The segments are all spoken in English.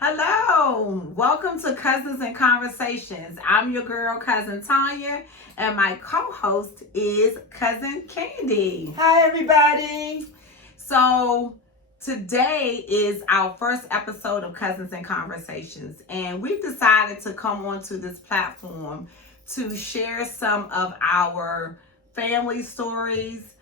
Hello, welcome to Cousins and Conversations. I'm your girl, Cousin Tanya, and my co-host is Cousin Candy. Hi, everybody. So today is our first episode of Cousins and Conversations, and we've decided to come onto this platform to share some of our family stories,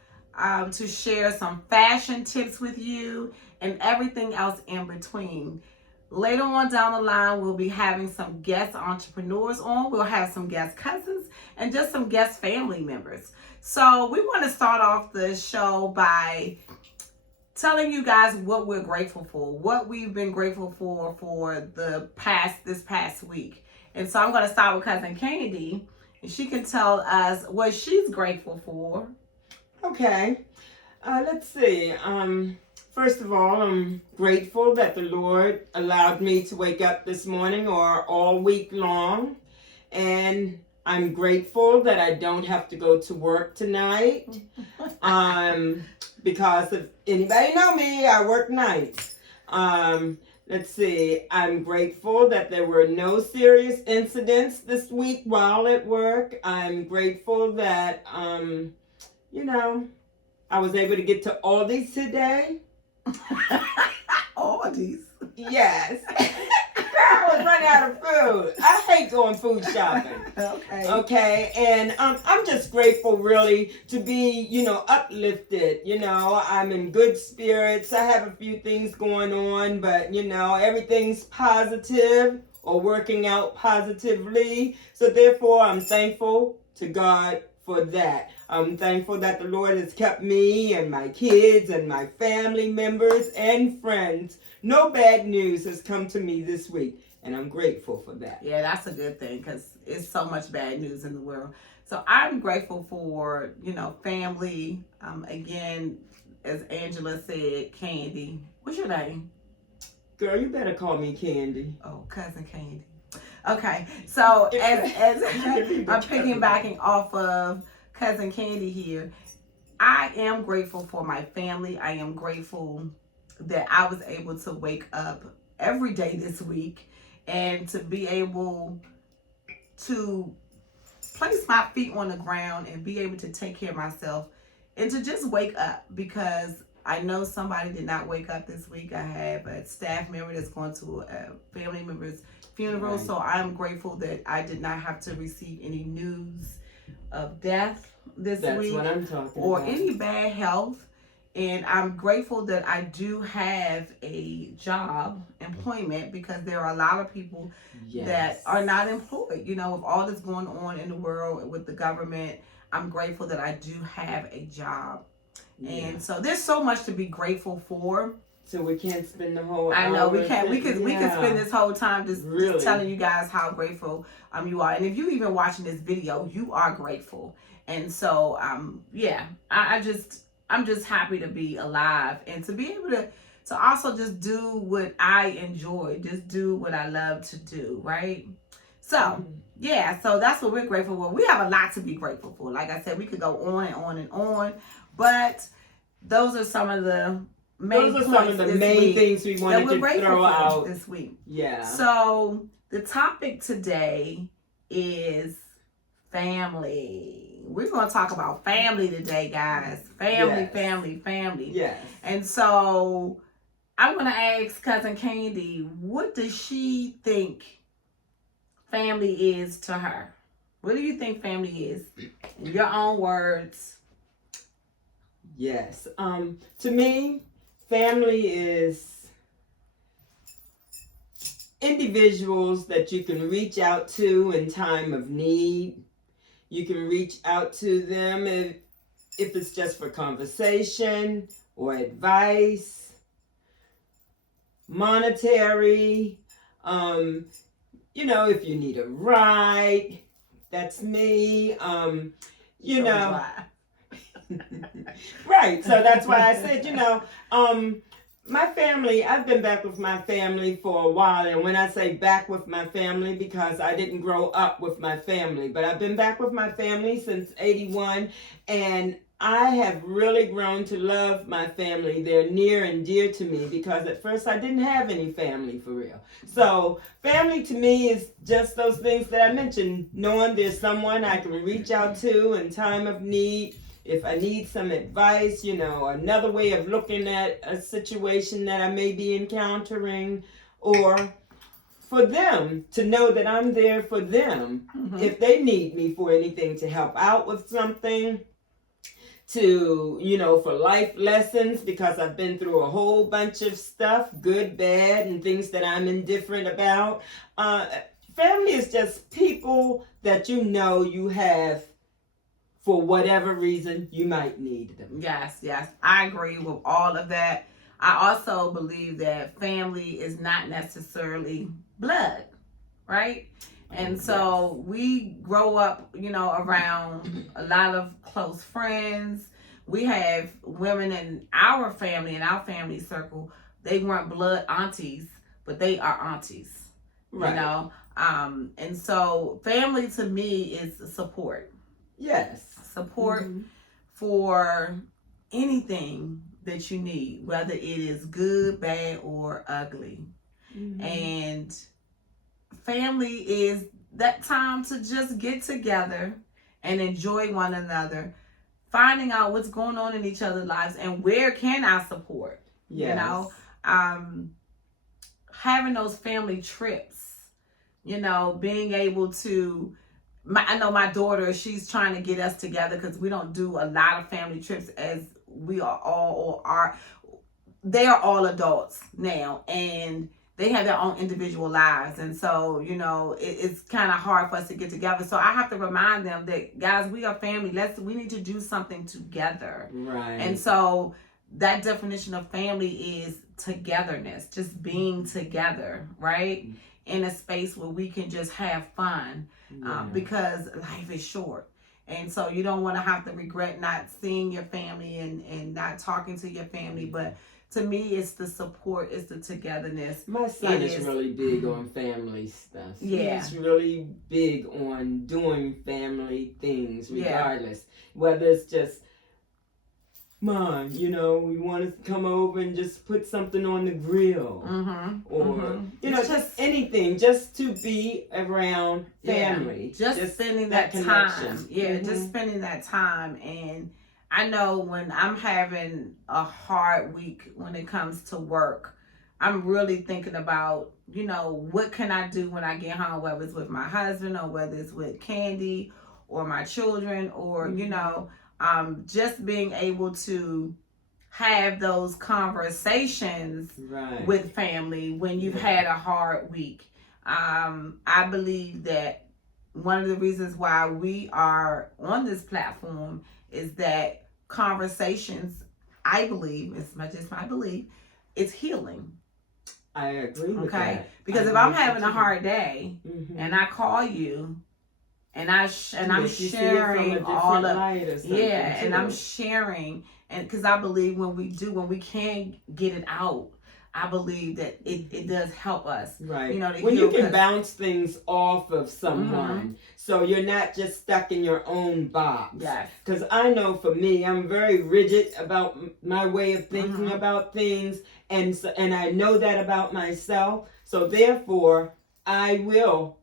to share some fashion tips with you, and everything else in between. Later on down the line, we'll be having some guest entrepreneurs on. We'll have some guest cousins and just some guest family members. So we want to start off the show by telling you guys what we're grateful for, what we've been grateful for this past week. And so I'm going to start with Cousin Candy, and she can tell us what she's grateful for. Okay. Let's see. First of all, I'm grateful that the Lord allowed me to wake up this morning or all week long. And I'm grateful that I don't have to go to work tonight. Because if anybody know me, I work nights. Let's see. I'm grateful that there were no serious incidents this week while at work. I'm grateful that, I was able to get to Aldi's today. Aldi's? Yes. I was running out of food. I hate going food shopping. Okay. And I'm just grateful, really, to be, uplifted. I'm in good spirits. I have a few things going on, but, everything's positive or working out positively. So, therefore, I'm thankful to God for that. I'm thankful that the Lord has kept me and my kids and my family members and friends. No bad news has come to me this week, and I'm grateful for that. Yeah, that's a good thing because it's so much bad news in the world. So I'm grateful for, family. Again, as Angela said, Candy. What's your name? Girl, you better call me Candy. Oh, Cousin Candy. Okay, so as I'm piggybacking off of Cousin Candy here, I am grateful for my family. I am grateful that I was able to wake up every day this week and to be able to place my feet on the ground and be able to take care of myself and to just wake up, because I know somebody did not wake up this week. I have a staff member that's going to a family member's funeral, so I'm grateful that I did not have to receive any news of death this week. That's what I'm talking or about. any bad health. And I'm grateful that I do have a job, employment, because there are a lot of people that are not employed. With all that's going on in the world with the government, I'm grateful that I do have a job. And so there's so much to be grateful for. So we can't spend the whole I know we can't. We could spend this whole time just telling you guys how grateful you are. And if you even watching this video, you are grateful. And so I'm just happy to be alive and to be able to also just do what I enjoy, just do what I love to do, right? So so that's what we're grateful for. We have a lot to be grateful for. Like I said, we could go on and on and on, but those are some of the main things we wanted to throw out this week. Yeah. So the topic today is family. We're going to talk about family today, guys. Family. Yes. And so I'm going to ask Cousin Candy, what does she think family is to her? What do you think family is? In your own words. Yes. To me, family is individuals that you can reach out to in time of need. You can reach out to them if it's just for conversation or advice, monetary, if you need a ride, that's me, Right, so that's why I said, my family, I've been back with my family for a while, and when I say back with my family, because I didn't grow up with my family, but I've been back with my family since 81, and I have really grown to love my family. They're near and dear to me because at first I didn't have any family for real. So family to me is just those things that I mentioned, knowing there's someone I can reach out to in time of need. If I need some advice, another way of looking at a situation that I may be encountering, or for them to know that I'm there for them if they need me for anything, to help out with something, for life lessons, because I've been through a whole bunch of stuff, good, bad, and things that I'm indifferent about. Family is just people that you have for whatever reason you might need them. Yes, I agree with all of that. I also believe that family is not necessarily blood, right? And so we grow up, around a lot of close friends. We have women in our family circle. They weren't blood aunties, but they are aunties, right. And so family to me is support. Yes. Support for anything that you need, whether it is good, bad, or ugly. And family is that time to just get together and enjoy one another, finding out what's going on in each other's lives and where can I support. Yes. Having those family trips, being able to, I know my daughter, she's trying to get us together because we don't do a lot of family trips, as we are all, they are all adults now, and they have their own individual lives. And so, it's kind of hard for us to get together. So I have to remind them that, guys, we are family. We need to do something together. Right. And so that definition of family is togetherness, just being together, right? In a space where we can just have fun, because life is short. And so you don't want to have to regret not seeing your family and not talking to your family. But to me, it's the support, it's the togetherness. My son is really big on family stuff. Yeah. He's really big on doing family things, regardless. Whether it's just, Mom, we want to come over and just put something on the grill. Or, just anything, just to be around family. Just spending that time. Yeah, just spending that time. And I know when I'm having a hard week when it comes to work, I'm really thinking about, what can I do when I get home, whether it's with my husband or whether it's with Candy or my children, or, just being able to have those conversations with family when you've had a hard week. I believe that one of the reasons why we are on this platform is that conversations, I believe, as much as I believe, it's healing. I agree with that. Because if I'm having a hard day and I call you, and I'm sharing all of, and I'm sharing, and because I believe when we can get it out, I believe that it does help us. Right. When you can bounce things off of someone, so you're not just stuck in your own box. Yes. Because I know for me, I'm very rigid about my way of thinking about things, and I know that about myself. So therefore, I will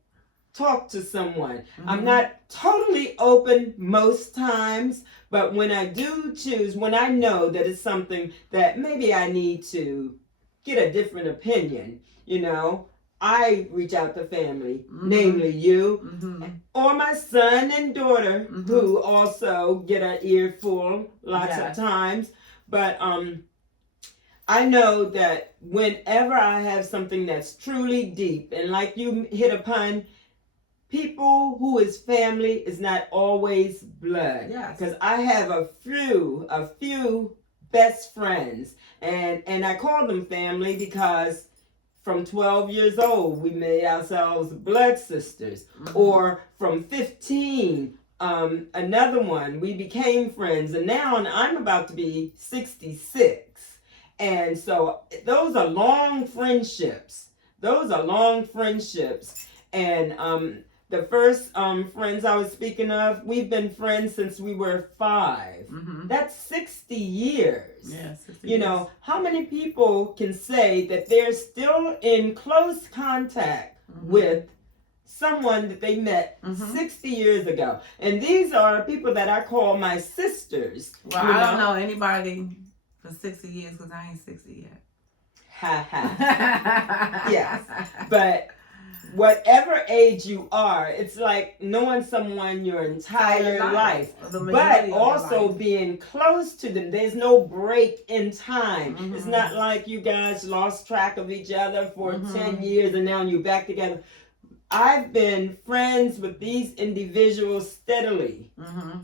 talk to someone. I'm not totally open most times, but when I do choose, when I know that it's something that maybe I need to get a different opinion, I reach out to family, namely you, or my son and daughter, who also get an earful lots of times. But I know that whenever I have something that's truly deep, and like you hit upon, people who is family is not always blood. Yes. Because I have a few best friends, and I call them family because from 12 years old we made ourselves blood sisters. Or from 15, another one, we became friends, and now I'm about to be 66. And so those are long friendships. And the first friends I was speaking of, we've been friends since we were 5. Mm-hmm. That's 60 years. Yeah, 60 You years. know, how many people can say that they're still in close contact with someone that they met 60 years ago? And these are people that I call my sisters. Well, I don't know anybody for 60 years because I ain't 60 yet. Ha ha. Yes. But whatever age you are, it's like knowing someone your entire life. But also being close to them. There's no break in time. It's not like you guys lost track of each other for 10 years and now you're back together. I've been friends with these individuals steadily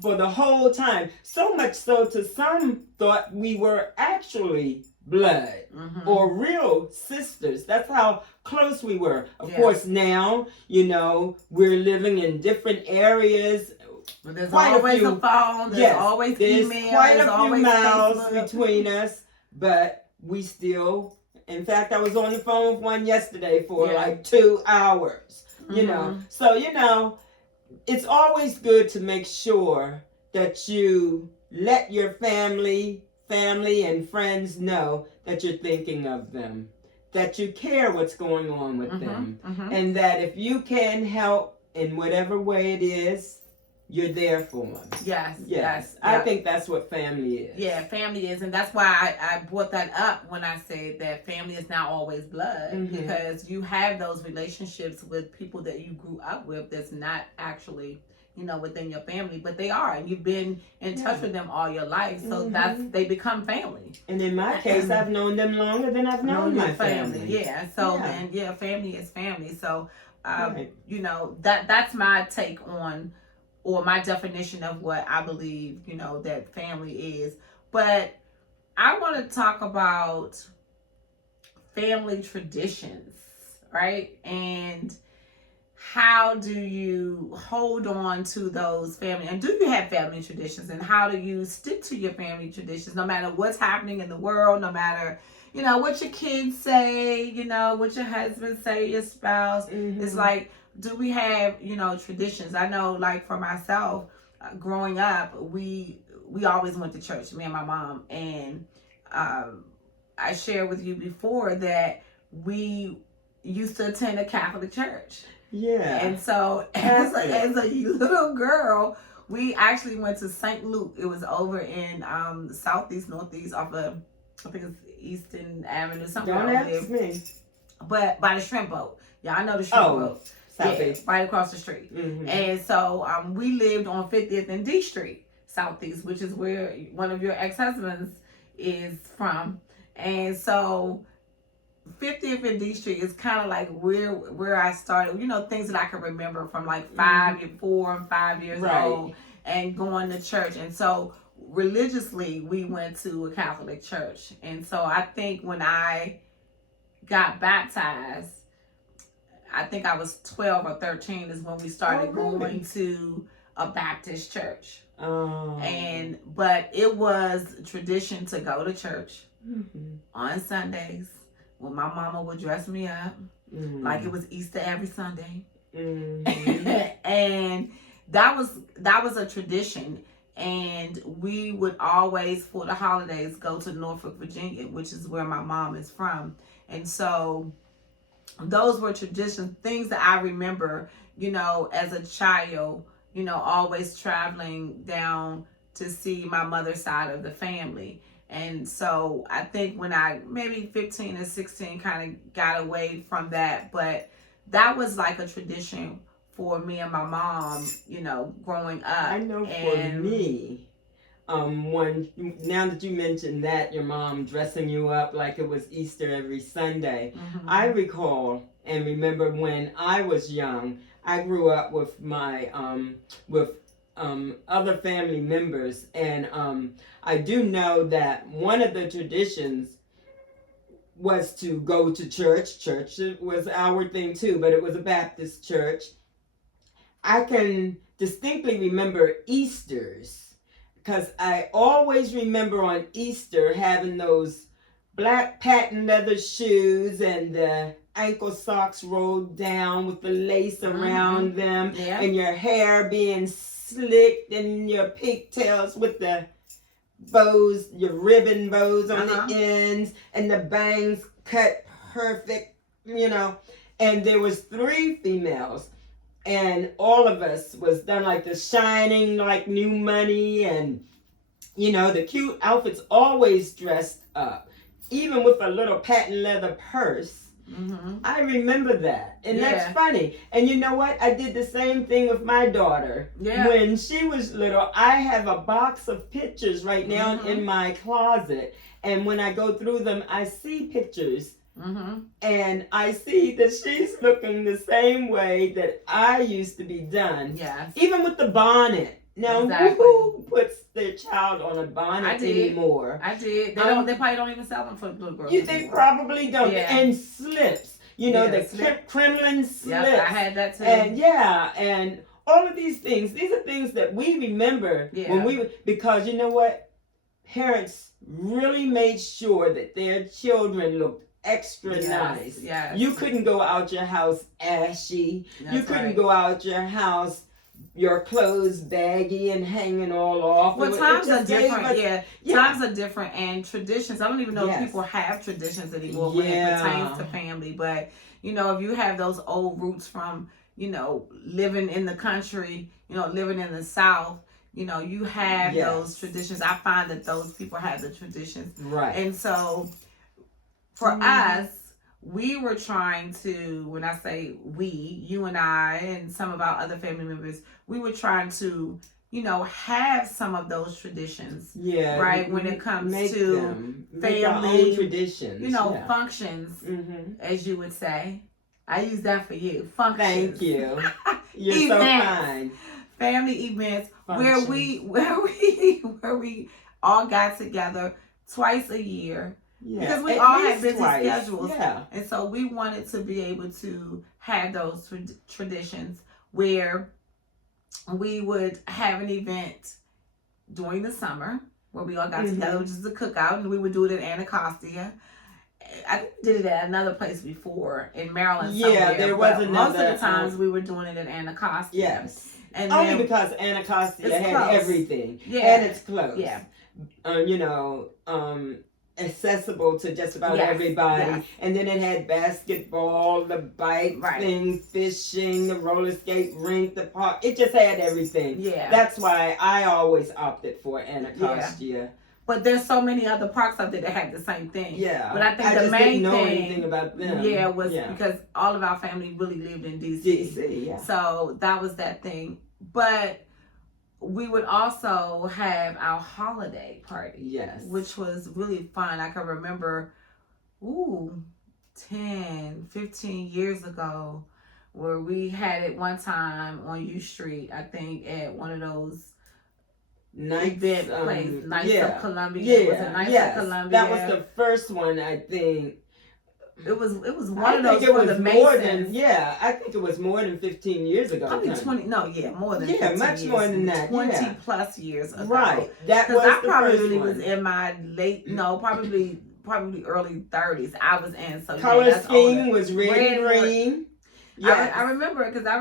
for the whole time. So much so to some thought we were actually blood or real sisters. That's how close we were. Of course, now, you know, we're living in different areas. But there's always a phone. There's always email. There's quite a few miles Facebook between us, but we still. In fact, I was on the phone with one yesterday for like 2 hours. You know, so you know, it's always good to make sure that you let your family and friends know that you're thinking of them, that you care what's going on with them, and that if you can help in whatever way it is, you're there for them. Yes. I think that's what family is. Yeah, family is. And that's why I brought that up when I said that family is not always blood. Because you have those relationships with people that you grew up with that's not actually, you know, within your family. But they are. And you've been in touch with them all your life. So they become family. And in my case, I've known them longer than I've known my family. Yeah. So, and family is family. So, you know, that's my take on, or my definition of what I believe, you know, that family is. But I want to talk about family traditions, right? And how do you hold on to those family, and do you have family traditions, and how do you stick to your family traditions no matter what's happening in the world, no matter, you know, what your kids say, you know, what your husband say, your spouse. It's like, do we have, you know, traditions? I know, like, for myself, growing up, we always went to church, me and my mom. And I shared with you before that we used to attend a Catholic church. Yeah. And so as a little girl, we actually went to St. Luke. It was over in southeast, northeast off of, I think it's Eastern Avenue, something. Don't ask me. But by the shrimp boat. Yeah, I know the shrimp boat. Yeah, right across the street. And so we lived on 50th and D Street, Southeast, which is where one of your ex-husbands is from. And so 50th and D Street is kind of like where I started, you know, things that I can remember from like 4 and 5 years old and going to church. And so religiously, we went to a Catholic church. And so I think when I got baptized, I think I was 12 or 13 is when we started going to a Baptist church. But it was tradition to go to church on Sundays when my mama would dress me up like it was Easter every Sunday. And that was a tradition. And we would always, for the holidays, go to Norfolk, Virginia, which is where my mom is from. And so those were traditions, things that I remember, you know, as a child, you know, always traveling down to see my mother's side of the family. And so I think when I maybe 15 or 16 kind of got away from that, but that was like a tradition for me and my mom, you know, growing up. I know for me, now that you mentioned that, your mom dressing you up like it was Easter every Sunday, I recall and remember when I was young, I grew up with my, other family members, and I do know that one of the traditions was to go to church. Church was our thing too, but it was a Baptist church. I can distinctly remember Easters, because I always remember on Easter having those black patent leather shoes and the ankle socks rolled down with the lace around them, and your hair being slicked and your pigtails with the bows, your ribbon bows on the ends, and the bangs cut perfect, and there was 3 females, and all of us was done like the shining like new money, and the cute outfits, always dressed up, even with a little patent leather purse. I remember that, and that's funny. And you know what? I did the same thing with my daughter when she was little. I have a box of pictures right now in my closet, and when I go through them, I see pictures, and I see that she's looking the same way that I used to be done. Yes. Even with the bonnet. Now, who puts their child on a bonnet anymore? I did. They probably don't even sell them for little girls. They probably don't. Yeah. And slips. The Kremlin slips. Yeah, I had that too. And and all of these things. These are things that we remember when because you know what? Parents really made sure that their children looked extra nice. Yes. You couldn't go out your house ashy. You couldn't go out your house your clothes baggy and hanging all off. Well, times are different. Times are different, and traditions. I don't even know if people have traditions anymore when it pertains to family. But if you have those old roots from living in the country, living in the South, you have those traditions. I find that those people have the traditions, right? And so for us, we were trying to, when I say we, you and I and some of our other family members, we were trying to, have some of those traditions. Yeah. Right? When it comes to family traditions. Functions, as you would say. I use that for you. Functions. Thank you. You're so kind. Family events where we all got together twice a year. Yeah, because we all had busy schedules. Yeah. And so we wanted to be able to have those traditions where we would have an event during the summer where we all got together, which is a cookout, and we would do it at Anacostia. I did it at another place before in Maryland somewhere. Yeah, there was another. Most of the times we were doing it at Anacostia. Yes. And only because Anacostia had everything. Yeah. And it's close. Yeah. Accessible to just about everybody. And then it had basketball, the bike thing, fishing, the roller skate rink, the park. It just had everything. Yeah. That's why I always opted for Anacostia. Yeah. But there's so many other parks out there that have the same thing. Yeah. But I think the main didn't know thing anything about them. Was because all of our family really lived in DC. DC, yeah. So that was that thing. But we would also have our holiday party. Yes. Which was really fun. I can remember, 10, 15 years ago, where we had it one time on U Street, I think, at one of those event places. Knights of Columbia. Yeah. Was it Knights of Columbia? That was the first one, I think. It was one of those for the Masons. I think it was more than 15 years ago. Probably 20. No, more than 15 years. Much more than that. 20 plus years ago. Right. That was I the probably first one. was in my probably early 30s. I was in. So color that's scheme older. was red and green. Yes. I remember it because I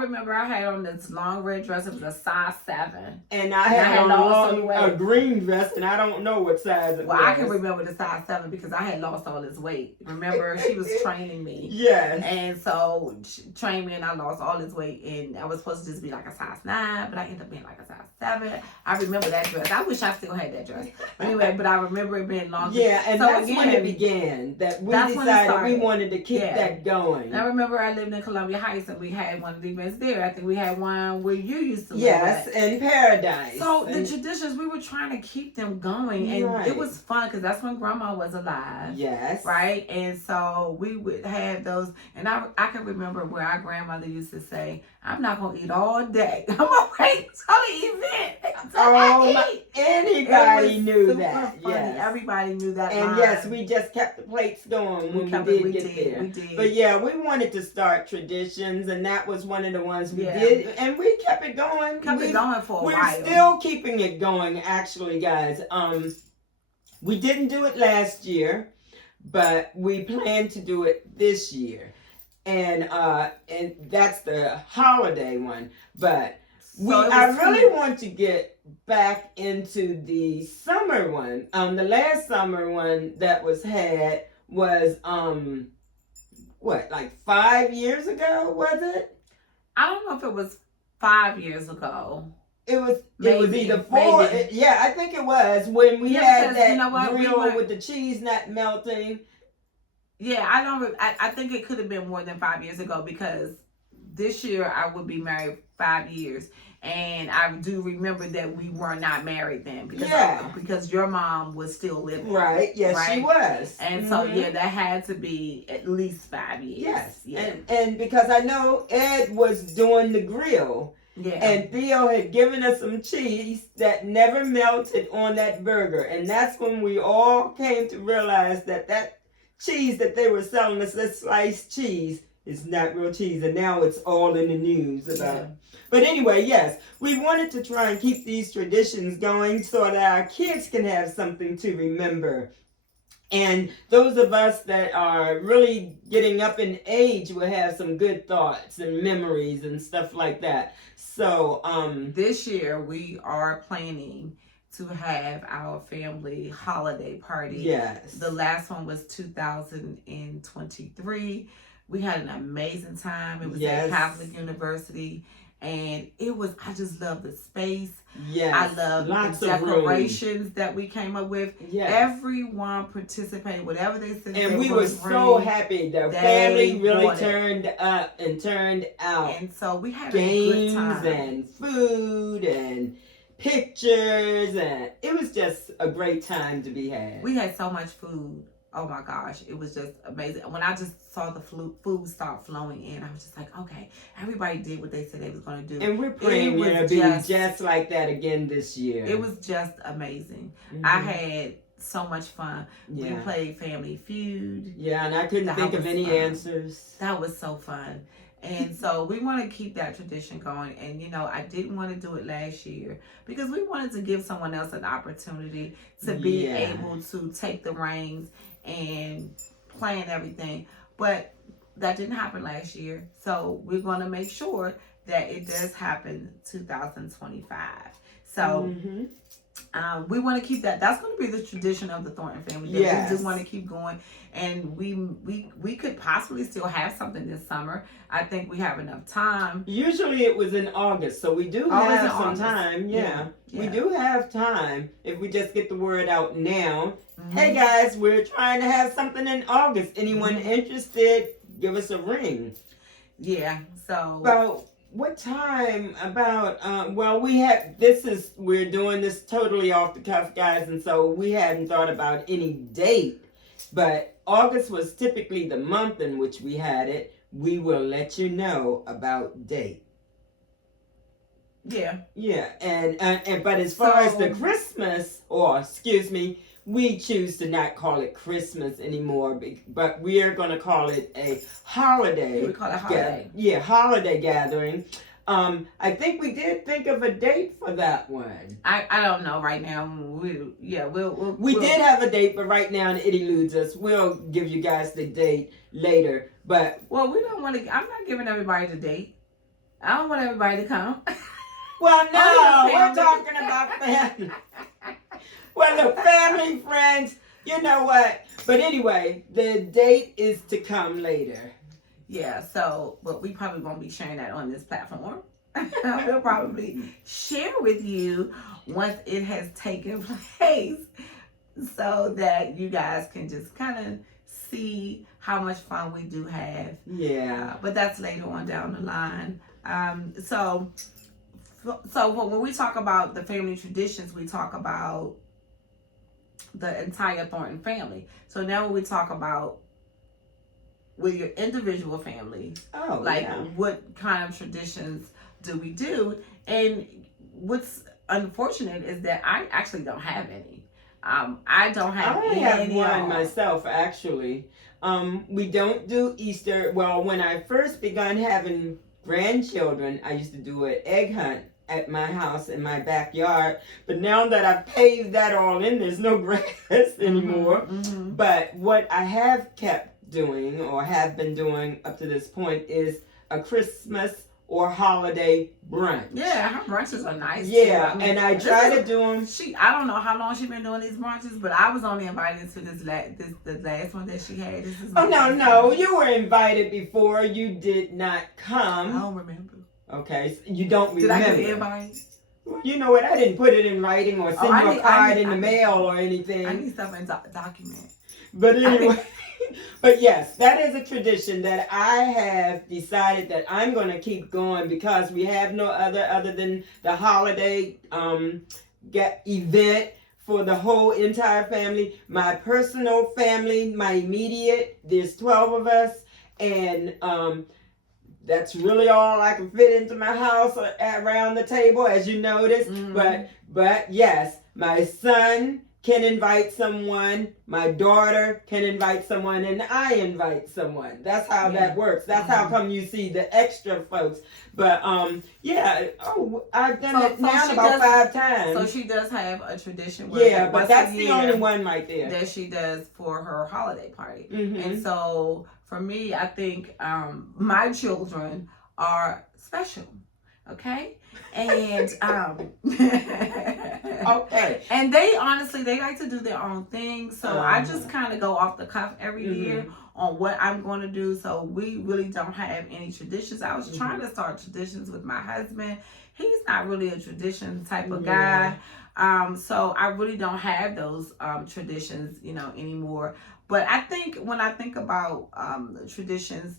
had on this long red dress. It was a size 7. And I had on a green dress, and I don't know what size it was. Well, I can remember the size 7 because I had lost all this weight. Remember, she was training me. Yes. And so she trained me, and I lost all this weight. And I was supposed to just be like a size 9, but I ended up being like a size 7. I remember that dress. I wish I still had that dress. Anyway, but I remember it being long. Yeah, and that's when it began. That we decided we wanted to keep that going. And I remember I lived in Columbia Heights, and we had one of the events there. I think we had one where you used to live. Yes, in Paradise. So the traditions, we were trying to keep them going, and it was fun because that's when Grandma was alive. Yes. Right, and so we would have those, and I can remember where our grandmother used to say, "I'm not gonna eat all day. I'm gonna wait till the event." Anybody knew that. Funny. Yes, everybody knew that. And yes, we just kept the plates going when we did get there. We did. But we wanted to start traditions, and that was one of the ones we did, and we kept it going. Kept it going for a while. We're still keeping it going, actually, guys. We didn't do it last year, but we plan to do it this year. and that's the holiday one. But So I really want to get back into the summer one. The last summer one that was had was what, like 5 years ago, was it? I don't know if it was 5 years ago. It was Maybe, either 4. Yeah, I think it was when we had that, you know what, grill with the cheese not melting. Yeah, I think it could have been more than 5 years ago, because this year I would be married 5 years. And I do remember that we were not married then, because your mom was still living. Right. Yes, right? She was. And so that had to be at least 5 years. Yes. Yeah. And because I know Ed was doing the grill. Yeah. And Theo had given us some cheese that never melted on that burger. And that's when we all came to realize that cheese that they were selling us, that sliced cheese, is not real cheese. And now it's all in the news about it. But anyway, yes, we wanted to try and keep these traditions going so that our kids can have something to remember. And those of us that are really getting up in age will have some good thoughts and memories and stuff like that. So this year we are planning to have our family holiday party. Yes. The last one was 2023. We had an amazing time. It was at Catholic University. And I just love the space. Yes. I love the decorations that we came up with. Yes. Everyone participated, whatever they said. And we were so happy. The family really turned up and turned out. And so we had games a good time. And food and pictures. And it was just a great time to be had. We had so much food. Oh my gosh, it was just amazing. When I just saw the food start flowing in, I was just like, okay, everybody did what they said they was going to do. And we're praying it'll be just like that again this year. It was just amazing. Mm-hmm. I had so much fun. Yeah. We played Family Feud. Yeah, and I couldn't think of any answers. That was so fun. And so we want to keep that tradition going. And, I didn't want to do it last year because we wanted to give someone else an opportunity to be able to take the reins and plan everything. But that didn't happen last year. So we're going to make sure that it does happen 2025. So we want to keep that. That's going to be the tradition of the Thornton family. Yes. We do want to keep going. And we could possibly still have something this summer. I think we have enough time. Usually it was in August, so we do have some time. Yeah. We do have time if we just get the word out now. Mm-hmm. Hey guys, we're trying to have something in August. Anyone interested? Give us a ring. Yeah. So about what time? About we're doing this totally off the cuff, guys, and so we hadn't thought about any date. But August was typically the month in which we had it. We will let you know about date. Yeah. Yeah, and but as far as the Christmas, we choose to not call it Christmas anymore, but we are going to call it a holiday. We call it holiday. Holiday gathering. I think we did think of a date for that one. I don't know right now. We did have a date, but right now it eludes us. We'll give you guys the date later. But we don't want to. I'm not giving everybody the date. I don't want everybody to come. Well, no, we're talking about family. Well, look, family, friends, you know what? But anyway, the date is to come later. Yeah, but we probably won't be sharing that on this platform. We'll probably share with you once it has taken place so that you guys can just kind of see how much fun we do have. Yeah. But that's later on down the line. So when we talk about the family traditions, we talk about the entire Thornton family. So now when we talk about with your individual family, what kind of traditions do we do? And what's unfortunate is that I actually don't have any. I don't have any. I only have one myself, actually. We don't do Easter. Well, when I first began having grandchildren, I used to do an egg hunt at my house in my backyard. But now that I've paved that all in, there's no grass anymore. Mm-hmm. But what I have kept doing or have been doing up to this point is a Christmas or holiday brunch. Yeah, her brunches are nice. Yeah, too. and I try to do them. I don't know how long she's been doing these brunches, but I was only invited to the last one that she had. This is no, you were invited before. You did not come. I don't remember. Okay, so you don't remember. Did I get the invite? You know what? I didn't put it in writing or send you a card in the mail or anything. I need stuff in document. But anyway, but yes, that is a tradition that I have decided that I'm going to keep going because we have no other than the holiday event for the whole entire family. My personal family, my immediate, there's 12 of us, and that's really all I can fit into my house around the table, as you noticed. Mm-hmm. But yes, my son can invite someone, my daughter can invite someone, and I invite someone. That's how that works. That's how come you see the extra folks. But I've done it now about 5 times. So she does have a tradition where but that's the only one right there that she does for her holiday party. Mm-hmm. And so for me, I think my children are special. Okay? And okay. And they honestly like to do their own thing. So I just kind of go off the cuff every year on what I'm going to do. So we really don't have any traditions. I was trying to start traditions with my husband. He's not really a tradition type of guy. So I really don't have those traditions, anymore. But I think when I think about traditions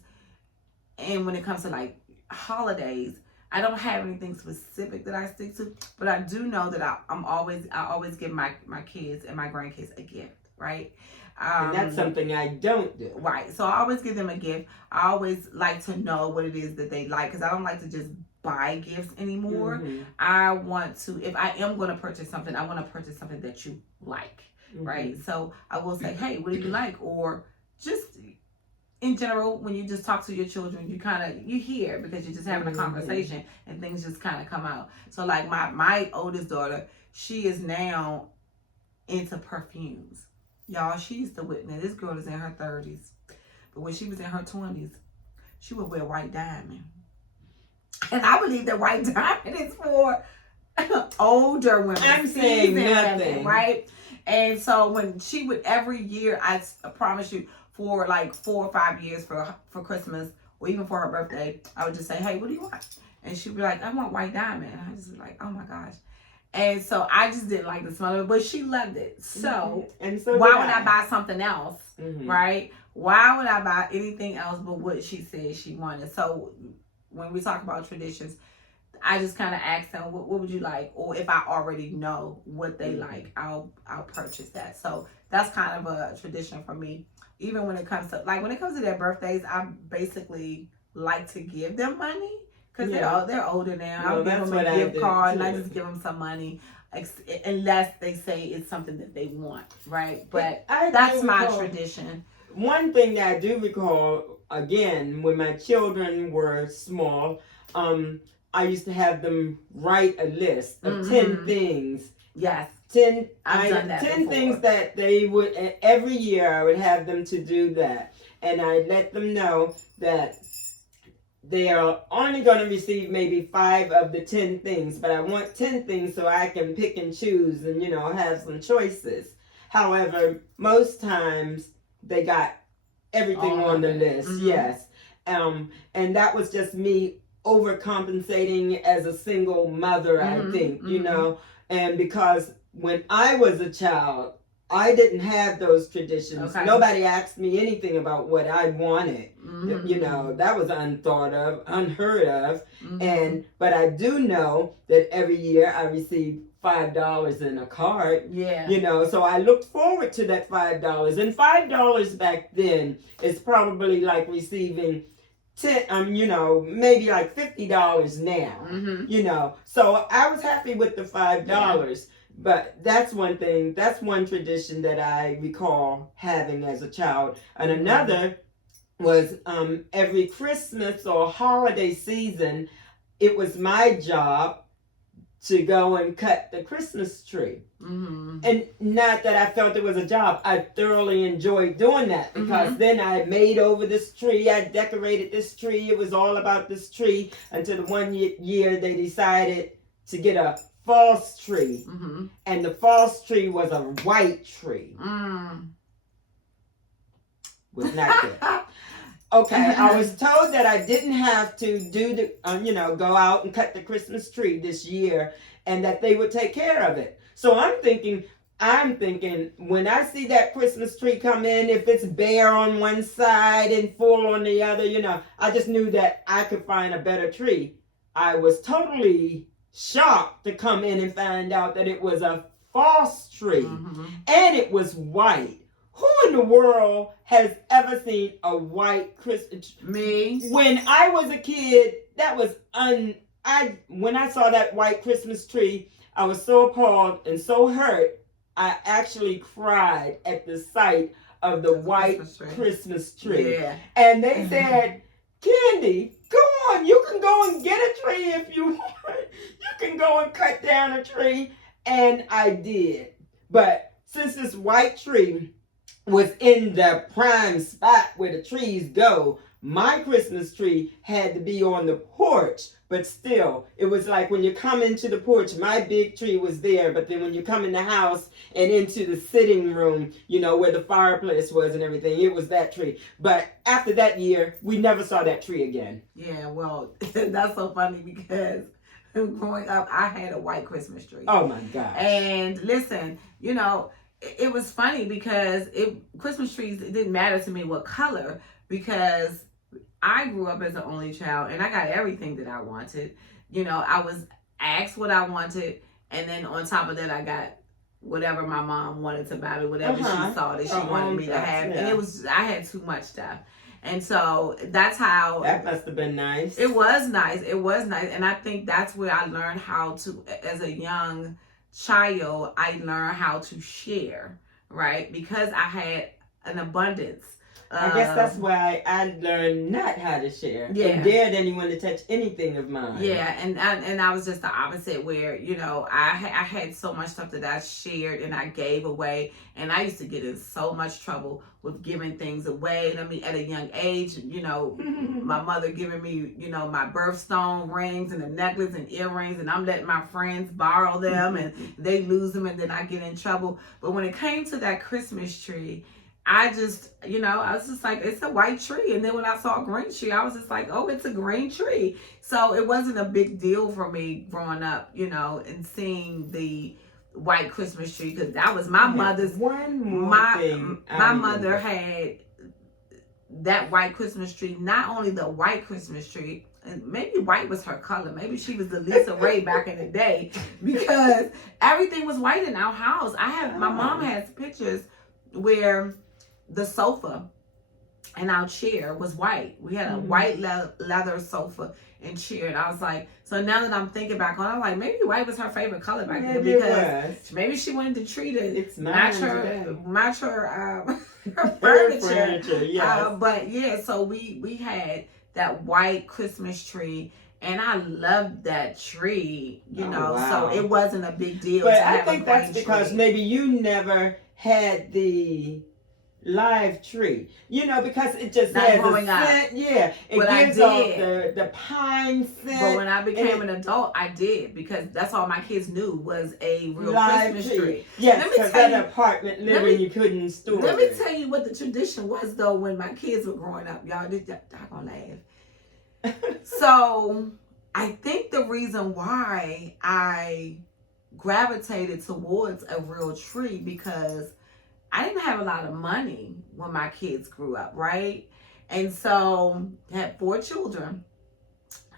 and when it comes to like holidays, I don't have anything specific that I stick to, but I do know that I always give my kids and my grandkids a gift, right? And that's something I don't do. Right. So I always give them a gift. I always like to know what it is that they like because I don't like to just buy gifts anymore. Mm-hmm. I want to, if I am going to purchase something, I want to purchase something that you like, right? So I will say, hey, what do you like? Or just in general, when you just talk to your children, you hear because you're just having a conversation and things just kind of come out. So like my oldest daughter, she is now into perfumes. Y'all, she used to witness, this girl is in her 30s. But when she was in her 20s, she would wear white diamond. And I believe that white diamond is for older women. I'm saying nothing. Women, right? And so when she would, every year, I promise you, for like 4 or 5 years for Christmas or even for her birthday, I would just say, hey, what do you want? And she'd be like, I want white diamond. And I just be like, oh my gosh. And so I just didn't like the smell of it, but she loved it. So, why would I buy something else, right? Why would I buy anything else but what she said she wanted? So when we talk about traditions, I just kind of ask them, what would you like? Or if I already know what they like, I'll purchase that. So that's kind of a tradition for me. Even when it comes to their birthdays, I basically like to give them money because they're older now. I'll give them a gift card and I just give them some money, unless they say it's something that they want, right? But that's my tradition. One thing that I do recall, again, when my children were small, I used to have them write a list of 10 things. Yes. 10 before. Things that they would, every year I would have them to do that. And I let them know that they are only going to receive maybe 5 of the 10 things, but I want 10 things so I can pick and choose and, have some choices. However, most times they got everything on the list. Yes. And that was just me overcompensating as a single mother, I think, and because when I was a child, I didn't have those traditions. Okay. Nobody asked me anything about what I wanted. That was unheard of. But I do know that every year I received $5 in a card. Yeah. So I looked forward to that $5. And $5 back then is probably like receiving maybe like $50 now. So I was happy with the $5. Yeah. But that's one thing, that's one tradition that I recall having as a child. And another was every Christmas or holiday season, it was my job to go and cut the Christmas tree. Mm-hmm. And not that I felt it was a job. I thoroughly enjoyed doing that because then I made over this tree. I decorated this tree. It was all about this tree until the one year they decided to get a false tree. Mm-hmm. And the false tree was a white tree. Was not good. Okay, I was told that I didn't have to do the, go out and cut the Christmas tree this year, and that they would take care of it. So I'm thinking, when I see that Christmas tree come in, if it's bare on one side and full on the other, I just knew that I could find a better tree. I was totally shocked to come in and find out that it was a false tree, and it was white. Who in the world has ever seen a white Christmas tree? Me. When I was a kid, that was when I saw that white Christmas tree, I was so appalled and so hurt, I actually cried at the sight of the white Christmas tree. Yeah. And they said, Candy, go on, you can go and get a tree if you want. You can go and cut down a tree. And I did. But since this white tree was in the prime spot where the trees go, my Christmas tree had to be on the porch. But still, it was like when you come into the porch, my big tree was there. But then when you come in the house and into the sitting room, where the fireplace was and everything, it was that tree. But after that year, we never saw that tree again. Yeah, well, that's so funny because growing up, I had a white Christmas tree. Oh my God. And listen, it was funny because Christmas trees, it didn't matter to me what color, because I grew up as an only child and I got everything that I wanted. I was asked what I wanted, and then on top of that, I got whatever my mom wanted to buy me, whatever she saw that she wanted me to have. Yeah. And I had too much stuff. And so that's how. That must have been nice. It was nice. It was nice. And I think that's where I learned how to, as a young child, I learned how to share, right? Because I had an abundance. I guess that's why I learned not how to share. Yeah. And dared anyone to touch anything of mine. Yeah, and I was just the opposite, where I had so much stuff that I shared and I gave away, and I used to get in so much trouble with giving things away. And I mean, at a young age, my mother giving me my birthstone rings and a necklace and earrings, and I'm letting my friends borrow them and they lose them, and then I get in trouble. But when it came to that Christmas tree, I just, I was just like, it's a white tree. And then when I saw a green tree, I was just like, oh, it's a green tree. So it wasn't a big deal for me growing up, and seeing the white Christmas tree, because that was my mother's. My mother had that white Christmas tree, not only the white Christmas tree, and maybe white was her color. Maybe she was the Lisa Ray back in the day, because everything was white in our house. My mom has pictures where the sofa and our chair was white. We had a white leather sofa and chair. And I was like, so now that I'm thinking back on it, I'm like, maybe white was her favorite color back then, because maybe she wanted to treat it, match her furniture. Yes. But yeah, so we had that white Christmas tree, and I loved that tree, so it wasn't a big deal. But I think that's because maybe you never had the live tree, because it just has a scent. Yeah, it gives off the pine scent. But when I became an adult, I did, because that's all my kids knew was a real live Christmas tree. Yes, because that apartment living, you couldn't store. Let me tell you what the tradition was, though, when my kids were growing up. Y'all gonna laugh. So I think the reason why I gravitated towards a real tree, because I didn't have a lot of money when my kids grew up, right? And so I had 4 children.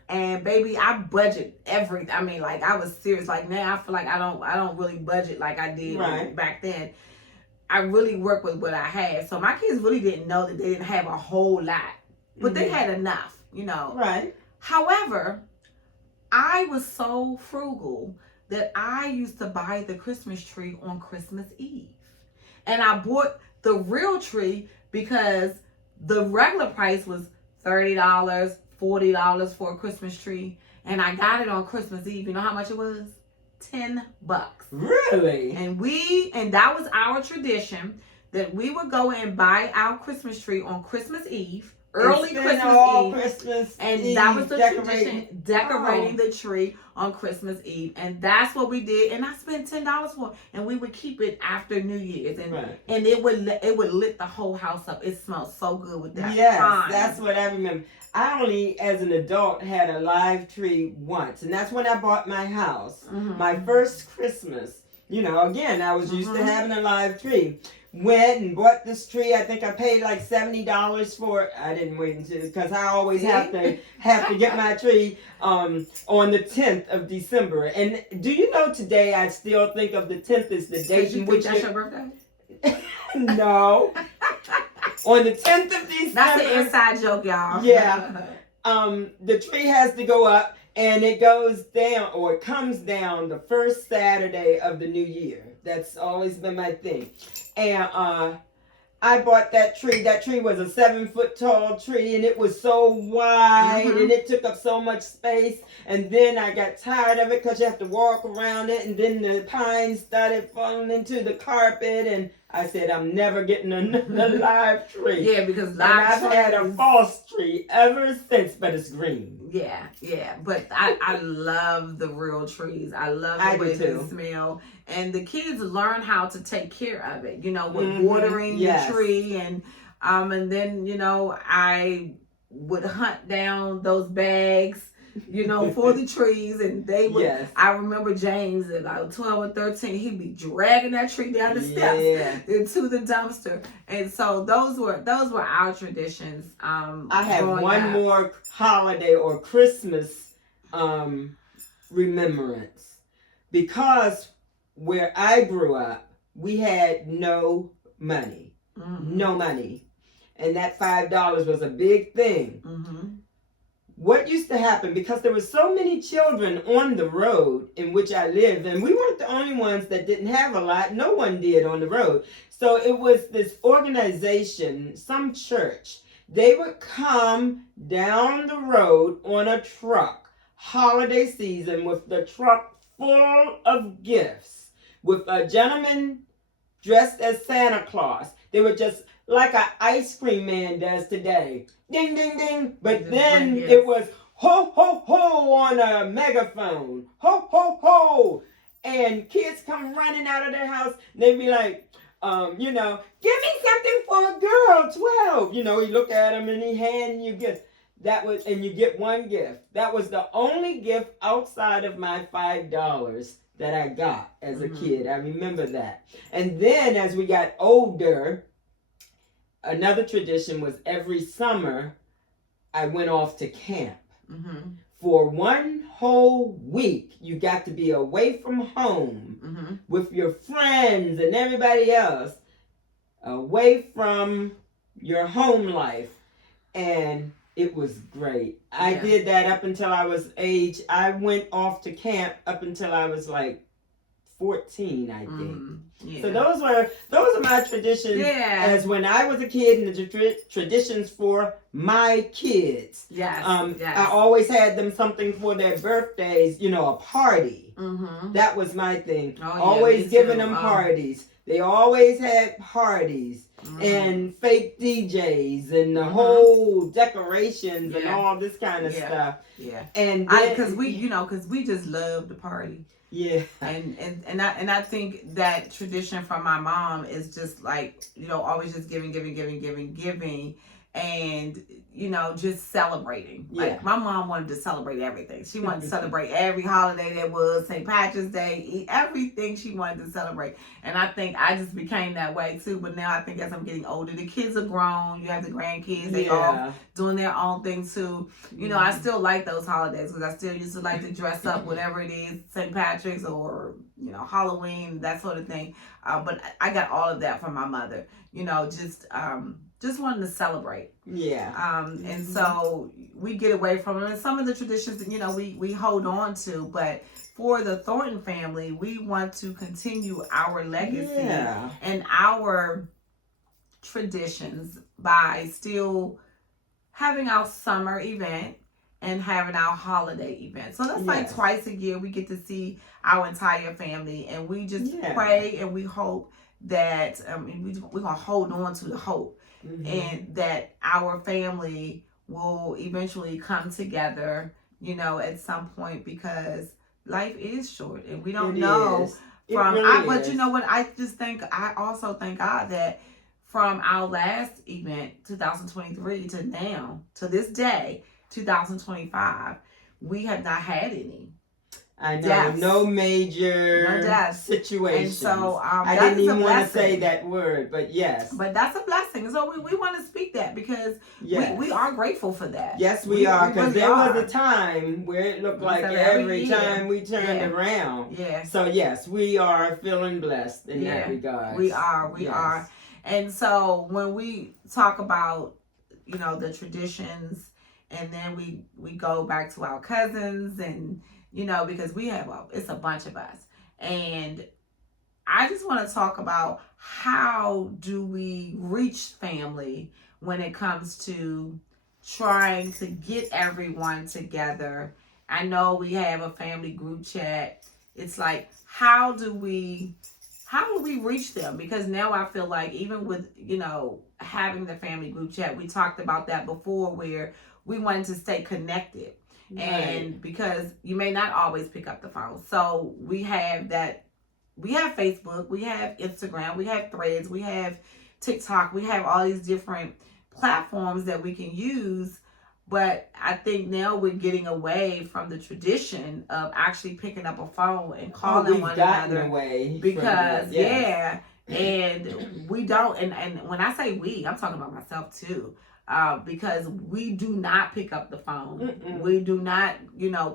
And baby, I budget everything. I mean, like, I was serious. Like, now I feel like I don't really budget like I did back then. I really work with what I had. So my kids really didn't know that they didn't have a whole lot. But they had enough, Right. However, I was so frugal that I used to buy the Christmas tree on Christmas Eve. And I bought the real tree because the regular price was $30, $40 for a Christmas tree. And I got it on Christmas Eve. You know how much it was? $10. Really? And that was our tradition, that we would go and buy our Christmas tree on Christmas Eve, early Christmas Eve. And that was the tradition, decorating the tree on Christmas Eve. And that's what we did. And I spent $10 for it. And we would keep it after New Year's. And it would lit the whole house up. It smelled so good with that. Yes, that's what I remember. I only, as an adult, had a live tree once. And that's when I bought my house. My first Christmas. You know, again, I was used to having a live tree. Went and bought this tree. I think I paid like $70 for it. I didn't wait until, because I always have to get my tree on the 10th of December. And do you know, today I still think of the 10th as the date in which that's your birthday? No. On the 10th of December. That's an inside joke, y'all. Yeah. The tree has to go up, and it goes down, or it comes down the first Saturday of the new year. That's always been my thing. And I bought that tree. That tree was a 7-foot tall tree, and it was so wide, and it took up so much space. And then I got tired of it because you have to walk around it, and then the pines started falling into the carpet, and I said, I'm never getting another live tree. Yeah, because I've had a false tree ever since, but it's green. Yeah. But I love the real trees. I love the way they smell. And the kids learn how to take care of it, you know, with watering the tree. And then, you know, I would hunt down those bags, you know, for the trees, and they would. I remember James at like 12 or 13, he'd be dragging that tree down the steps into the dumpster, and so those were our traditions. I have one more holiday or Christmas remembrance, because where I grew up, we had no money, and that $5 was a big thing. What used to happen, because there were so many children on the road in which I lived, and we weren't the only ones that didn't have a lot. No one did on the road. So it was this organization, some church. They would come down the road on a truck, holiday season, with the truck full of gifts, with a gentleman dressed as Santa Claus. They were just like an ice cream man does today. Ding, ding, ding. But then it was ho, ho, ho on a megaphone. Ho, ho, ho. And kids come running out of their house. They'd be like, you know, give me something for a girl, 12. You know, you look at him and he hand you gifts. And you get one gift. That was the only gift outside of my $5 that I got as a kid. I remember that. And then as we got older, another tradition was every summer I went off to camp. For one whole week, you got to be away from home with your friends and everybody else, away from your home life. And it was great. I did that up until I was I went off to camp up until I was like 14, I think. So those are my traditions as when I was a kid, and the traditions for my kids. I always had them something for their birthdays, you know, a party. That was my thing. Always giving them parties. They always had parties and fake DJs and the whole decorations and all this kind of stuff. And because we just love the party. And I think that tradition from my mom is just like, you know, always just giving, and, you know, just celebrating. Like, my mom wanted to celebrate everything. She wanted to celebrate every holiday there was, St. Patrick's Day, everything she wanted to celebrate. And I think I just became that way too. But now I think as I'm getting older, the kids are grown. You have the grandkids. They all doing their own thing too. You know, I still like those holidays because I still used to like to dress up, whatever it is, St. Patrick's or, you know, Halloween, that sort of thing. But I got all of that from my mother. You know, just wanting to celebrate. And so we get away from them. And some of the traditions that, you know, we hold on to. But for the Thornton family, we want to continue our legacy and our traditions by still having our summer event and having our holiday event. So that's like Yes. twice a year we get to see our entire family, and we just Yeah. pray and we hope that we're gonna hold on to the hope, and that our family will eventually come together, at some point, because life is short and we don't know. It really But is. you know what? I also thank God that from our last event, 2023, to now, to this day, 2025, we have not had any. I know, deaths. no major deaths. situations. And so I that didn't is a even want to blessing. say that word, but yes. But that's a blessing. So we want to speak that, because Yes. we are grateful for that. Yes, we are, because really there are. was a time where it looked like So every year. time we turned around. Yeah. So yes, we are feeling blessed in that regard. We are. And so when we talk about, the traditions, and then we go back to our cousins, and because it's a bunch of us, and I just want to talk about how do we reach family when it comes to trying to get everyone together. I know we have a family group chat. It's like, how do we reach them? Because now I feel like, even with, having the family group chat, we talked about that before, where we wanted to stay connected. Right. And because you may not always pick up the phone. So we have that. We have Facebook, we have Instagram, we have Threads, we have TikTok, we have all these different platforms that we can use. But I think now we're getting away from the tradition of actually picking up a phone and calling one another. Away because and we don't. And when I say we, I'm talking about myself too. Because we do not pick up the phone. Mm-mm. We do not,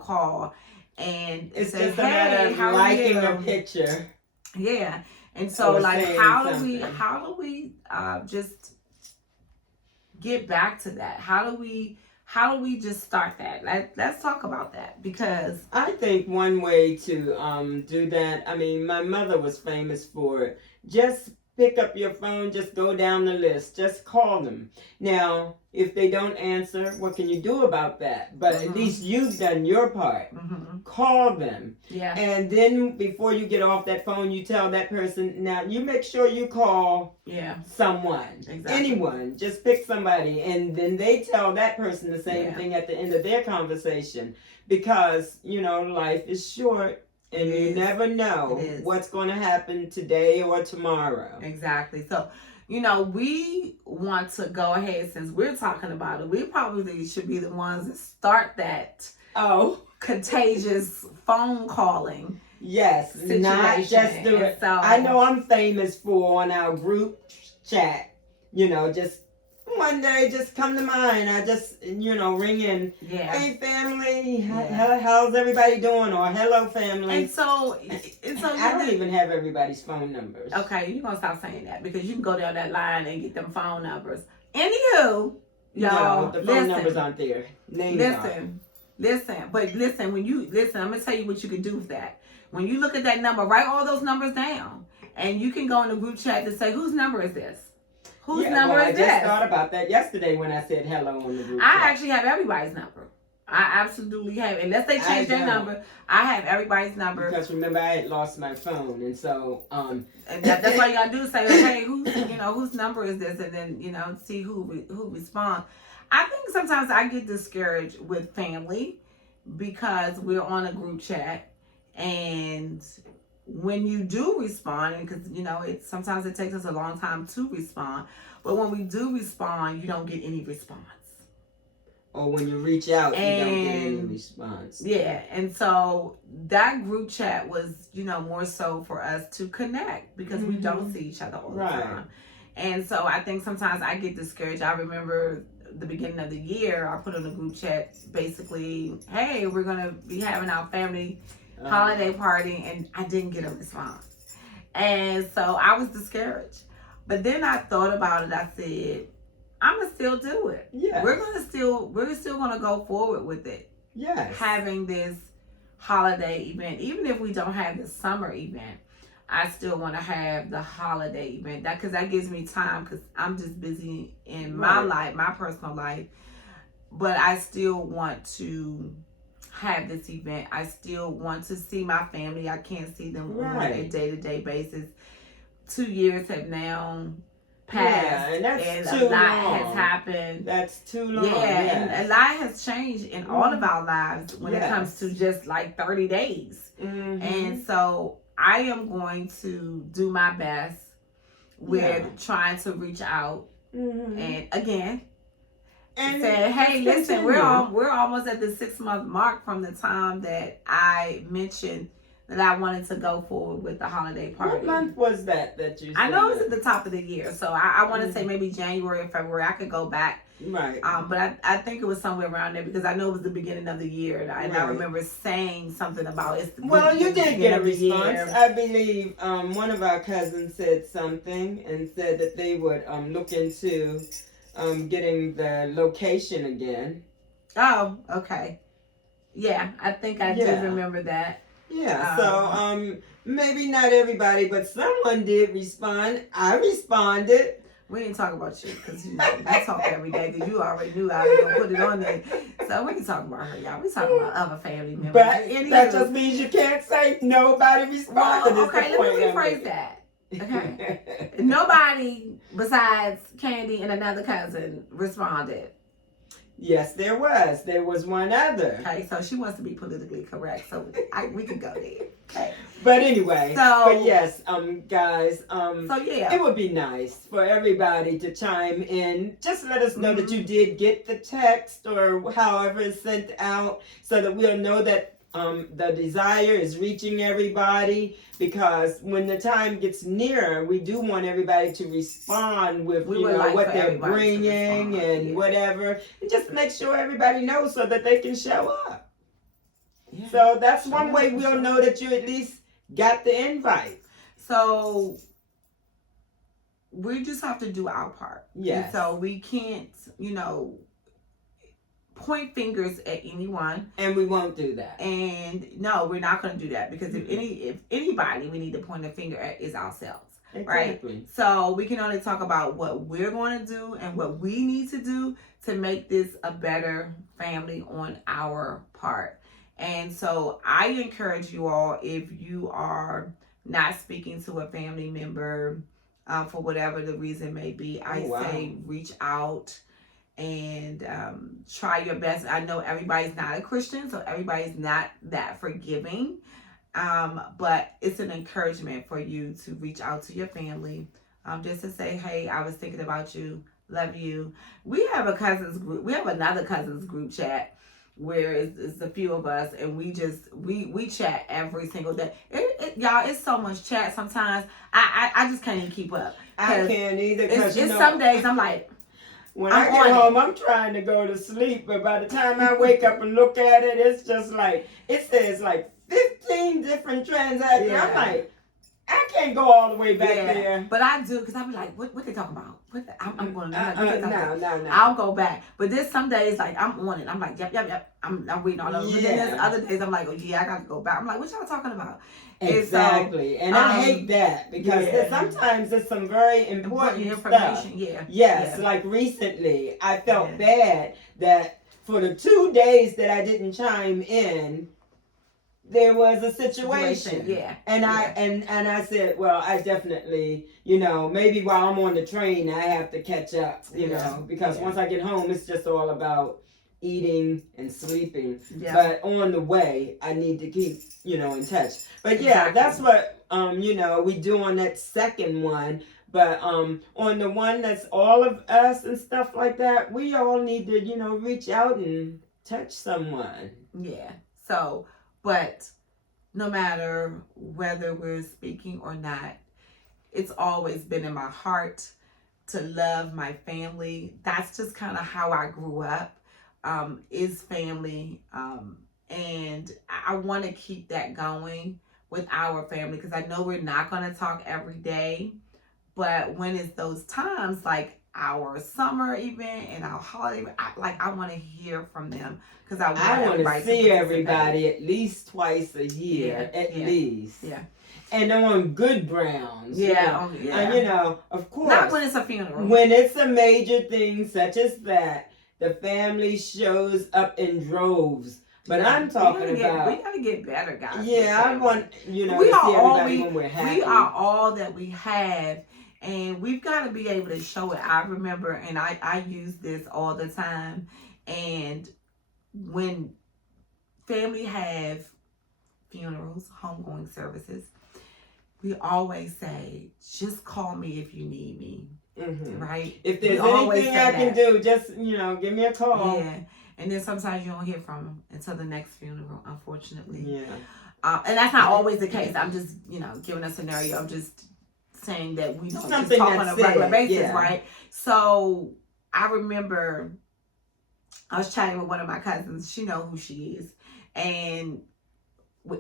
call and it's say, just a matter of liking a picture. Yeah. And so, like, how do we just get back to that? How do we just start that? Let's talk about that, because I think one way to do that, I mean, my mother was famous for it. Just pick up your phone, just go down the list, just call them. Now, if they don't answer, what can you do about that? But at least you've done your part. Call them. Yeah. And then before you get off that phone, you tell that person, now you make sure you call someone. Exactly. Anyone. Just pick somebody. And then they tell that person the same thing at the end of their conversation. Because, life is short. And you never know what's going to happen today or tomorrow. Exactly. So, we want to go ahead, since we're talking about it. We probably should be the ones that start that contagious phone calling. Yes, situation. Not just do it. So, I know I'm famous for, on our group chat, just one day just come to mind. I just, ring in. Yeah. Hey, family. How's everybody doing? Or hello, family. And so I don't even have everybody's phone numbers. Okay, you're going to stop saying that, because you can go down that line and get them phone numbers. Anywho, y'all, no, the phone numbers aren't there. Names Listen, but listen, when you listen, I'm going to tell you what you can do with that. When you look at that number, write all those numbers down. And you can go in the group chat to say, whose number is this? Whose number is this? I just thought about that yesterday when I said hello on the group chat. I actually have everybody's number. I absolutely have. Unless they change their number, I have everybody's number. Because remember, I had lost my phone, and so and that's why you gotta do is say, hey, whose number is this, and then see who responds. I think sometimes I get discouraged with family because we're on a group chat, and when you do respond, because sometimes it takes us a long time to respond, but when we do respond, you don't get any response. Or when you reach out, you don't get any response. Yeah, and so that group chat was, more so for us to connect, because we don't see each other all the time. And so I think sometimes I get discouraged. I remember the beginning of the year, I put on a group chat, basically, hey, we're going to be having our family holiday party, and I didn't get a response. And so I was discouraged. But then I thought about it. I said, I'm gonna still do it. Yeah. We're still gonna go forward with it. Yes. Having this holiday event, even if we don't have the summer event, I still want to have the holiday event. Because that gives me time, because I'm just busy in my life, my personal life. but I still want to have this event. I still want to see my family. I can't see them on a day-to-day basis. 2 years have now passed, and that's and too a lot long. has happened. That's too long. And a lot has changed in all of our lives when it comes to just like 30 days. And so I am going to do my best with trying to reach out and again and say, hey, listen, we're almost at the 6-month mark from the time that I mentioned that I wanted to go forward with the holiday party. What month was that you said? I know it was at the top of the year, so I want to say maybe January or February. I could go back. Right. But I think it was somewhere around there because I know it was the beginning of the year. And I remember saying something about it. Well, you did get a response. I believe one of our cousins said something and said that they would look into getting the location again. Oh, okay. Yeah, I think I did remember that. Yeah, so maybe not everybody, but someone did respond. I responded. We didn't talk about you because we talk every day because you already knew I was going to put it on there. So we can talk about her, y'all. We talk about other family members. But that just means you can't say nobody responded. Well, okay, let me rephrase that. Okay. Nobody besides Candy and another cousin responded. Yes, there was. There was one other. Okay, so she wants to be politically correct, so we can go there. Okay. But anyway, but yes, guys, so yeah, it would be nice for everybody to chime in. Just let us know that you did get the text or however it's sent out, so that we'll know that the desire is reaching everybody. Because when the time gets nearer, we do want everybody to respond with what they're bringing and whatever, and just make sure everybody knows so that they can show up. Yeah. So that's one way we'll know that you at least got the invite. So we just have to do our part. Yeah. So we can't, point fingers at anyone, and we won't do that. And no, we're not going to do that because if anybody we need to point a finger at is ourselves. Exactly. Right? So we can only talk about what we're going to do and what we need to do to make this a better family on our part. And so I encourage you all, if you are not speaking to a family member for whatever the reason may be, I say reach out and try your best. I know everybody's not a Christian, so everybody's not that forgiving. But it's an encouragement for you to reach out to your family, just to say, hey, I was thinking about you, love you. We have a cousins group. We have another cousins group chat where it's a few of us, and we chat every single day. Y'all, it's so much chat sometimes. I just can't even keep up. I can't either. It's some days I'm like, when I get home, I'm trying to go to sleep, but by the time I wake up and look at it, it's just like, it says like 15 different transactions. Yeah. I'm like, I can't go all the way back there. But I do, because I'm like, what they talking about? I'm going to no. I'll go back. But there's some days, like, I'm on it. I'm like, yep. I'm reading all those. But then there's other days, I'm like, oh, yeah, I got to go back. I'm like, what y'all talking about? Exactly. And I hate that because sometimes there's some very important information. Stuff. Yes, like recently, I felt bad that for the 2 days that I didn't chime in, there was a situation. And I said, well, I definitely, maybe while I'm on the train, I have to catch up, because once I get home, it's just all about eating and sleeping. But on the way, I need to keep, in touch. But that's what, we do on that second one. But on the one that's all of us and stuff like that, we all need to, reach out and touch someone. Yeah. So, but no matter whether we're speaking or not, it's always been in my heart to love my family. That's just kind of how I grew up, is family. And I want to keep that going with our family, because I know we're not going to talk every day. But when it's those times, like our summer event and our holiday, I want to hear from them, because I want to see everybody at least twice a year, at least. Yeah. And on good grounds. And, of course. Not when it's a funeral. When it's a major thing such as that, The family shows up in droves. But I'm talking about... We gotta get better, guys. Yeah, I want, you know, we to are see everybody all when we're happy. We are all that we have. And we've got to be able to show it. I remember, and I use this all the time. And when family have funerals, homegoing services, we always say, just call me if you need me. Mm-hmm. Right? If there's anything I can do, just, you know, give me a call. Yeah. And then sometimes you don't hear from them until the next funeral, unfortunately. Yeah. And that's not always the case. I'm just, you know, giving a scenario. I'm just saying that we don't Something just talk on a regular basis, yeah. right? So I remember I was chatting with one of my cousins. She knows who she is. And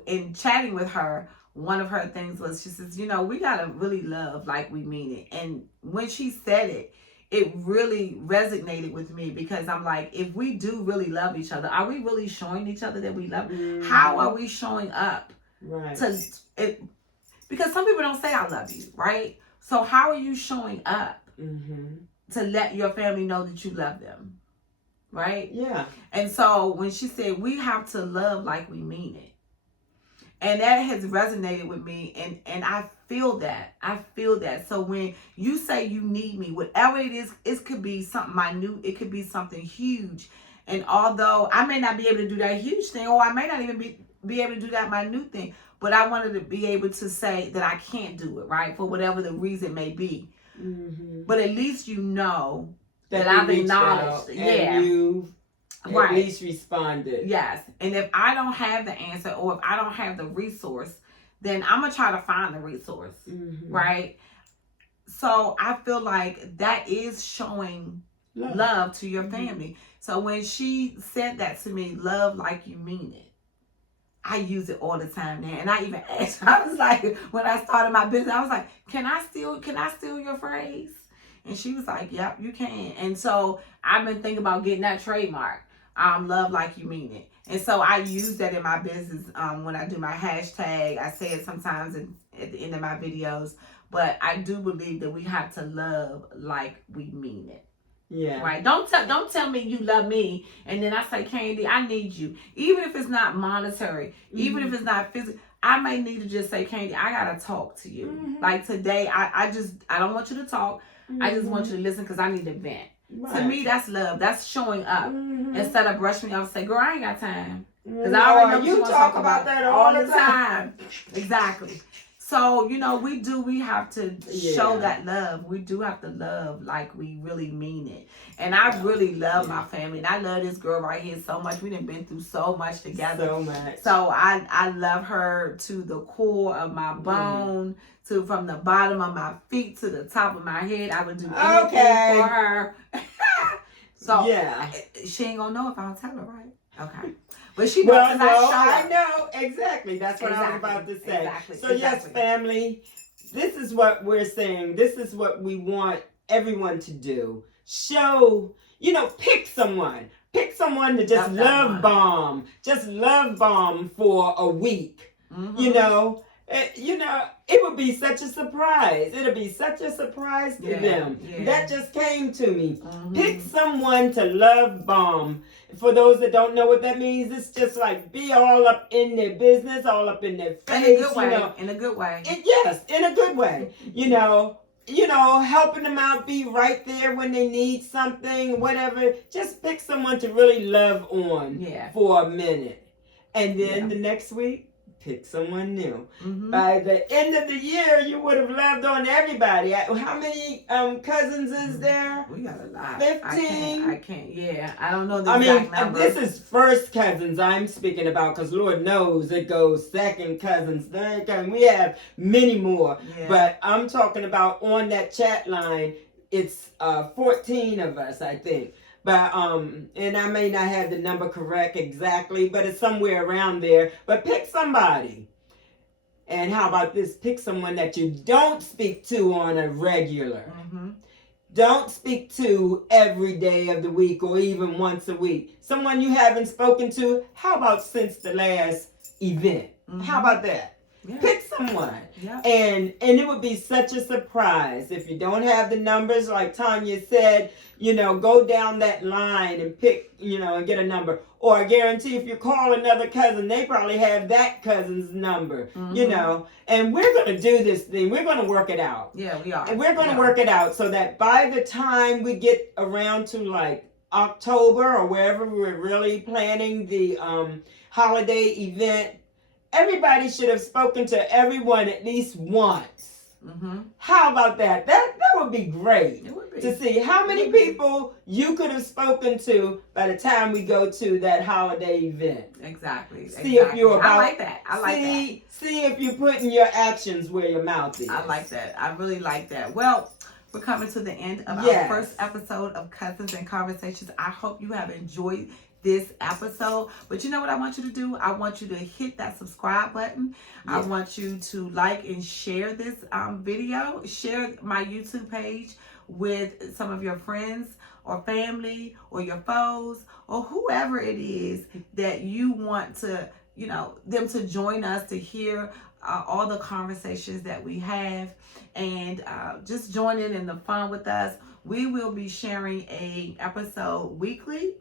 in chatting with her, one of her things was, she says, you know, we got to really love like we mean it. And when she said it, it really resonated with me, because I'm like, if we do really love each other, are we really showing each other that we love? Mm-hmm. How are we showing up? Right. Because some people don't say I love you, right? So how are you showing up to let your family know that you love them, right? Yeah. And so when she said we have to love like we mean it, and that has resonated with me, and I feel that. I feel that. So when you say you need me, whatever it is, it could be something minute, it could be something huge. And although I may not be able to do that huge thing, or I may not even be able to do that minute thing, but I wanted to be able to say that I can't do it, right? For whatever the reason may be. Mm-hmm. But at least you know that I've acknowledged. And you've at least responded. Yes. And if I don't have the answer, or if I don't have the resource, then I'm going to try to find the resource, right? So I feel like that is showing love to your family. So when she said that to me, love like you mean it, I use it all the time now. And I even asked her, I was like, when I started my business, I was like, can I steal your phrase? And she was like, yep, you can. And so I've been thinking about getting that trademark. Love like you mean it. And so I use that in my business when I do my hashtag. I say it sometimes at the end of my videos. But I do believe that we have to love like we mean it. Yeah. Right. Don't tell me you love me and then I say, Candy, I need you. Even if it's not monetary, even if it's not physical, I may need to just say, Candy, I gotta talk to you. Like today, I don't want you to talk. I just want you to listen because I need to vent. Right. To me, that's love. That's showing up instead of brushing me off and say, girl, I ain't got time. Because I already know you talk about that all the time. Exactly. So, you know, we have to show that love. We do have to love like we really mean it. And I really love my family. And I love this girl right here so much. We done been through so much together. So much. So I love her to the core of my bone, to from the bottom of my feet to the top of my head. I would do anything for her. So she ain't gonna know if I don't tell her, right? Okay. But she knows I know. Exactly. That's what I was about to say. Exactly. So yes, family, this is what we're saying. This is what we want everyone to do. Show, pick someone. Pick someone to just love bomb. Just love bomb for a week. It would be such a surprise. It'll be such a surprise to them. Yeah. That just came to me. Pick someone to love bomb. For those that don't know what that means, it's just like be all up in their business, all up in their face. In a good way. In a good way. Yes, in a good way. Helping them out, be right there when they need something, whatever. Just pick someone to really love on for a minute. And then the next week, pick someone new. By the end of the year, you would have loved on everybody. How many cousins is there? We got a lot. 15? I can't. Yeah, I don't know the exact number. This is first cousins I'm speaking about, because Lord knows it goes second cousins, third cousins. We have many more. Yeah. But I'm talking about on that chat line, it's 14 of us, I think. But, and I may not have the number correct exactly, but it's somewhere around there. But pick somebody. And how about this? Pick someone that you don't speak to on a regular. Don't speak to every day of the week or even once a week. Someone you haven't spoken to. How about since the last event? How about that? Yeah. Pick someone. Yeah. And it would be such a surprise if you don't have the numbers, like Tanya said, go down that line and pick, and get a number. Or I guarantee if you call another cousin, they probably have that cousin's number, and we're going to do this thing. We're going to work it out. Yeah, we are. And we're going to work it out so that by the time we get around to like October or wherever we're really planning the holiday event, everybody should have spoken to everyone at least once. Mm-hmm. How about that? That would be great. It would be. To see how many people you could have spoken to by the time we go to that holiday event. Exactly. See if you're about. I like that. I like that. See if you're putting your actions where your mouth is. I like that. I really like that. Well, we're coming to the end of our first episode of Cousins and Conversations. I hope you have enjoyed this episode. But you know what I want you to do? I want you to hit that subscribe button. I want you to like and share this video. Share my YouTube page with some of your friends or family or your foes or whoever it is that you want to, them to join us to hear all the conversations that we have, and just join in the fun with us. We will be sharing a episode weekly.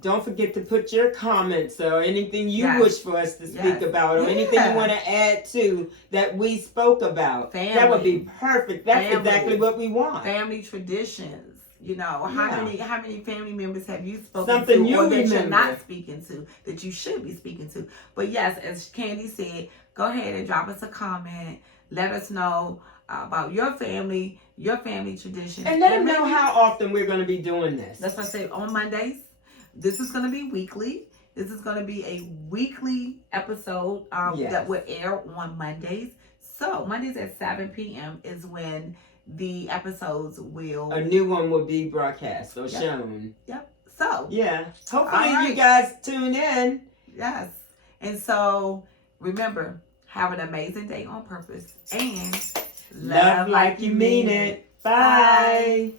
Don't forget to put your comments or anything you wish for us to speak about or anything you want to add to that we spoke about. Family. That would be perfect. That's exactly what we want. Family traditions. How many family members have you spoken Something to you or that remember. you're not speaking to that you should be speaking to? But yes, as Candy said, go ahead and drop us a comment. Let us know about your family traditions. And let them know how often we're going to be doing this. That's what I say, on Mondays. This is going to be weekly. This is going to be a weekly episode that will air on Mondays. So Mondays at 7 p.m. is when the episodes will... A new one will be broadcast or shown. Yep. So... Yeah. Hopefully you guys tune in. Yes. And so, remember, have an amazing day on purpose. And love like you mean it. Bye.